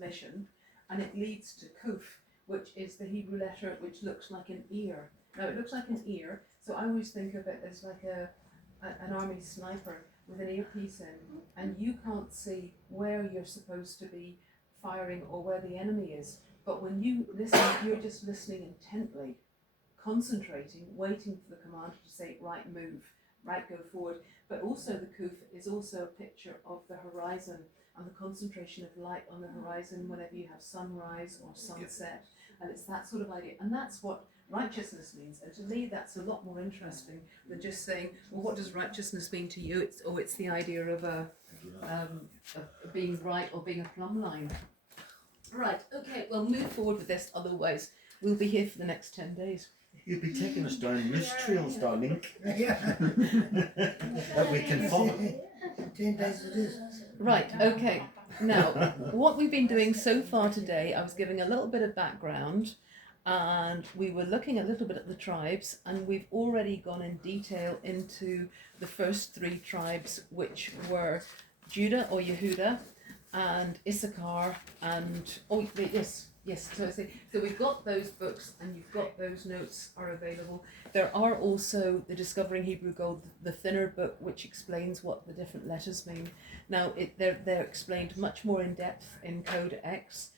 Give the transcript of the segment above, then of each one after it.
mission, and it leads to kuf, which is the Hebrew letter which looks like an ear. Now it looks like an ear, so I always think of it as like an army sniper with an earpiece in, and you can't see where you're supposed to be firing or where the enemy is. But when you listen, you're just listening intently, concentrating, waiting for the commander to say, right, move, right, go forward. But also the kuf is also a picture of the horizon and the concentration of light on the horizon whenever you have sunrise or sunset. And it's that sort of idea. And that's what righteousness means. And to me, that's a lot more interesting than just saying, well, what does righteousness mean to you? It's the idea of being right or being a plumb line. Right, okay, well, move forward with this, otherwise we'll be here for the next 10 days. You'll be taking us down loose trails, darling. Yeah. That we can follow. 10 days it is. Right, okay. Now, what we've been doing so far today, I was giving a little bit of background, and we were looking a little bit at the tribes, and we've already gone in detail into the first 3 tribes, which were Judah or Yehuda, and Issachar, and so we've got those books, and you've got those notes are available. There are also the Discovering Hebrew Gold, the thinner book, which explains what the different letters mean. Now they're explained much more in depth in Code X,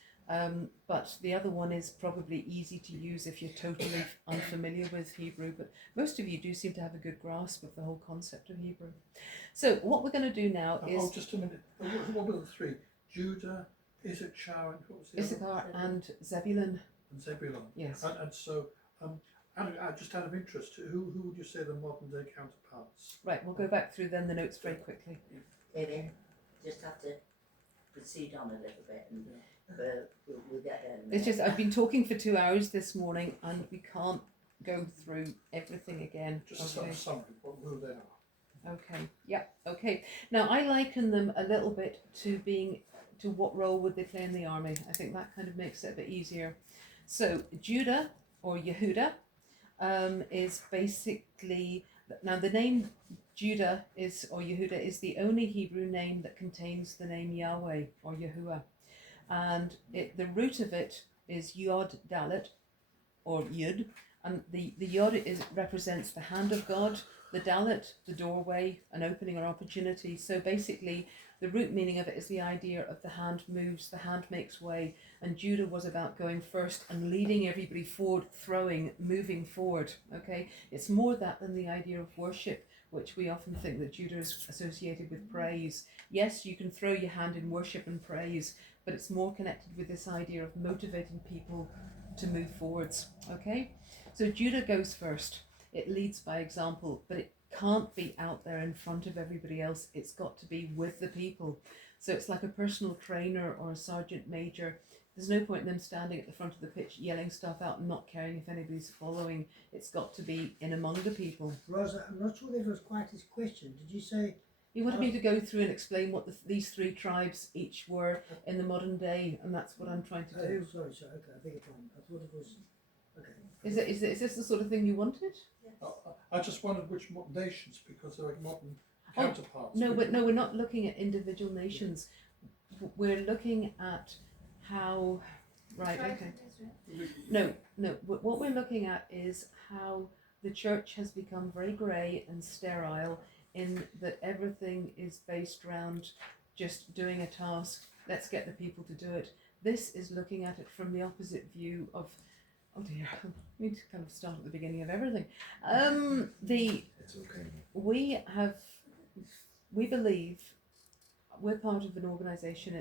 but the other one is probably easy to use if you're totally unfamiliar with Hebrew, but most of you do seem to have a good grasp of the whole concept of Hebrew. So what we're going to do now is... Oh, just a minute. What were the 3? Judah, Issachar, and what was the Issachar other? and Zebulun. And Zebulun. Yes. And so, just out of interest, who would you say the modern day counterparts? Right, we'll go back through then the notes very quickly. David, just have to proceed on a little bit, and we'll get there in a minute. It's just, I've been talking for 2 hours this morning, and we can't go through everything again. Just a sort of summary of who they are. Okay, yeah, okay. Now I liken them a little bit to what role would they play in the army. I think that kind of makes it a bit easier. So Judah or Yehuda is basically, now the name Judah or Yehuda is the only Hebrew name that contains the name Yahweh or Yahuwah. And the root of it is Yod Dalet or Yud, and the Yod represents the hand of God, the Dalet, the doorway, an opening or opportunity. So basically, the root meaning of it is the idea of the hand moves, the hand makes way, and Judah was about going first and leading everybody forward, moving forward, okay? It's more that than the idea of worship, which we often think that Judah is associated with praise. Yes, you can throw your hand in worship and praise, but it's more connected with this idea of motivating people to move forwards, okay? So Judah goes first. It leads by example, but it can't be out there in front of everybody else. It's got to be with the people. So it's like a personal trainer or a sergeant major. There's no point in them standing at the front of the pitch yelling stuff out and not caring if anybody's following. It's got to be in among the people. Rosa, I'm not sure that was quite his question. Did you say... He wanted me to go through and explain what these 3 tribes each were in the modern day, and that's what I'm trying to do. Sorry, okay, I beg your pardon. I thought it was... Okay. Is this the sort of thing you wanted? I just wondered which nations, because they're modern counterparts. No, we're not looking at individual nations. We're looking at how... Right, okay. No, what we're looking at is how the church has become very grey and sterile in that everything is based around just doing a task. Let's get the people to do it. This is looking at it from the opposite view of... Oh dear, I need to kind of start at the beginning of everything. It's okay. We believe we're part of an organisation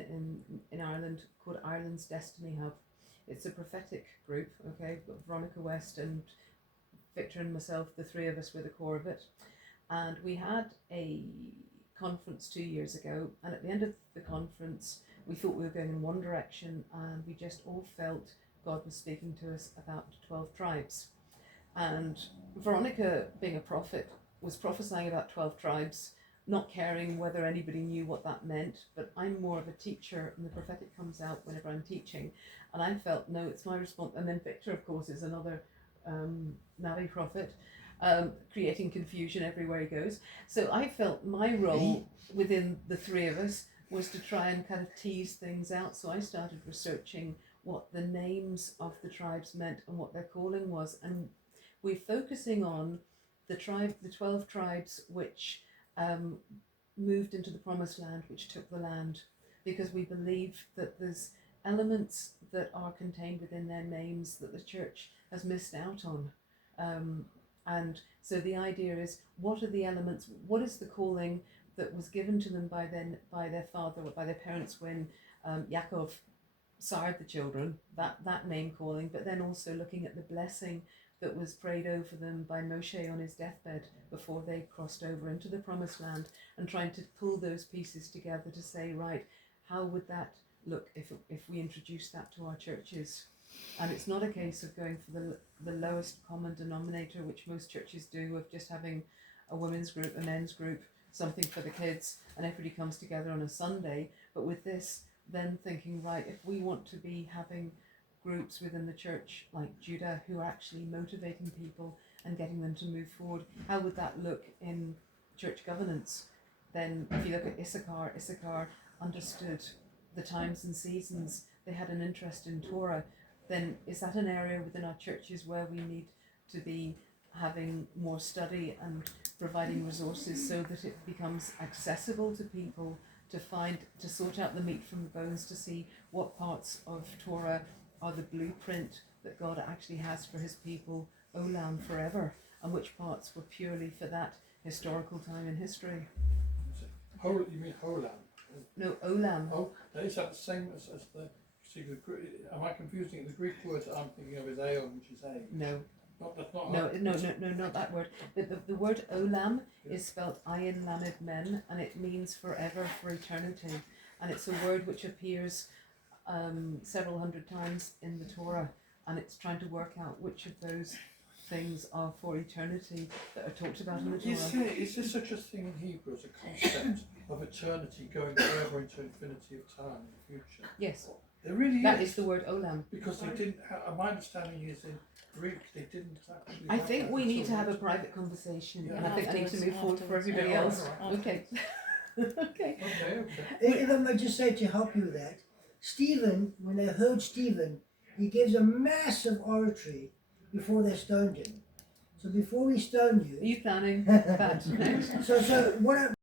in Ireland called Ireland's Destiny Hub. It's a prophetic group, okay? We've got Veronica West and Victor and myself, the 3 of us were the core of it. And we had a conference 2 years ago, and at the end of the conference, we thought we were going in one direction, and we just all felt God was speaking to us about 12 tribes. And Veronica, being a prophet, was prophesying about 12 tribes, not caring whether anybody knew what that meant, but I'm more of a teacher, and the prophetic comes out whenever I'm teaching, and I felt, no, it's my response. And then Victor, of course, is another Navi prophet, creating confusion everywhere he goes. So I felt my role within the 3 of us was to try and kind of tease things out. So I started researching what the names of the tribes meant and what their calling was, and we're focusing on the 12 tribes which moved into the promised land, which took the land, because we believe that there's elements that are contained within their names that the church has missed out on. And so the idea is, what are the elements, what is the calling that was given to them by their father or by their parents when Yaakov sired the children, that name calling, but then also looking at the blessing that was prayed over them by Moshe on his deathbed before they crossed over into the promised land, and trying to pull those pieces together to say, right, how would that look if we introduce that to our churches? And it's not a case of going for the lowest common denominator, which most churches do, of just having a women's group, a men's group, something for the kids, and everybody comes together on a Sunday. But with this, then thinking, right, if we want to be having groups within the church like Judah who are actually motivating people and getting them to move forward, how would that look in church governance? Then if you look at Issachar understood the times and seasons, they had an interest in Torah. Then is that an area within our churches where we need to be having more study and providing resources so that it becomes accessible to people to sort out the meat from the bones, to see what parts of Torah are the blueprint that God actually has for his people, Olam, forever, and which parts were purely for that historical time in history. You mean Holam? No, Olam. Oh, is that the same as the... See, am I confusing it? The Greek word that I'm thinking of is aeon, which is age. No. That's not No, not that word. The word Olam is spelled Ayin Lamed Mem, and it means forever, for eternity. And it's a word which appears several hundred times in the Torah, and it's trying to work out which of those things are for eternity that are talked about in the Torah. Is there such a thing in Hebrew as a concept of eternity going forever into infinity of time in the future? Yes. There really That is the word Olam. Because they didn't my understanding is in Greek they didn't actually I have think that we need until to have a later. private conversation, Yeah. and I think I need to move forward for everybody Yeah, else. all right. Okay. Okay. Okay. If I may just say to help you with that, Stephen, when they heard Stephen, he gives a massive oratory before they stoned him. So before we stone Are you, you planning that next? so what I,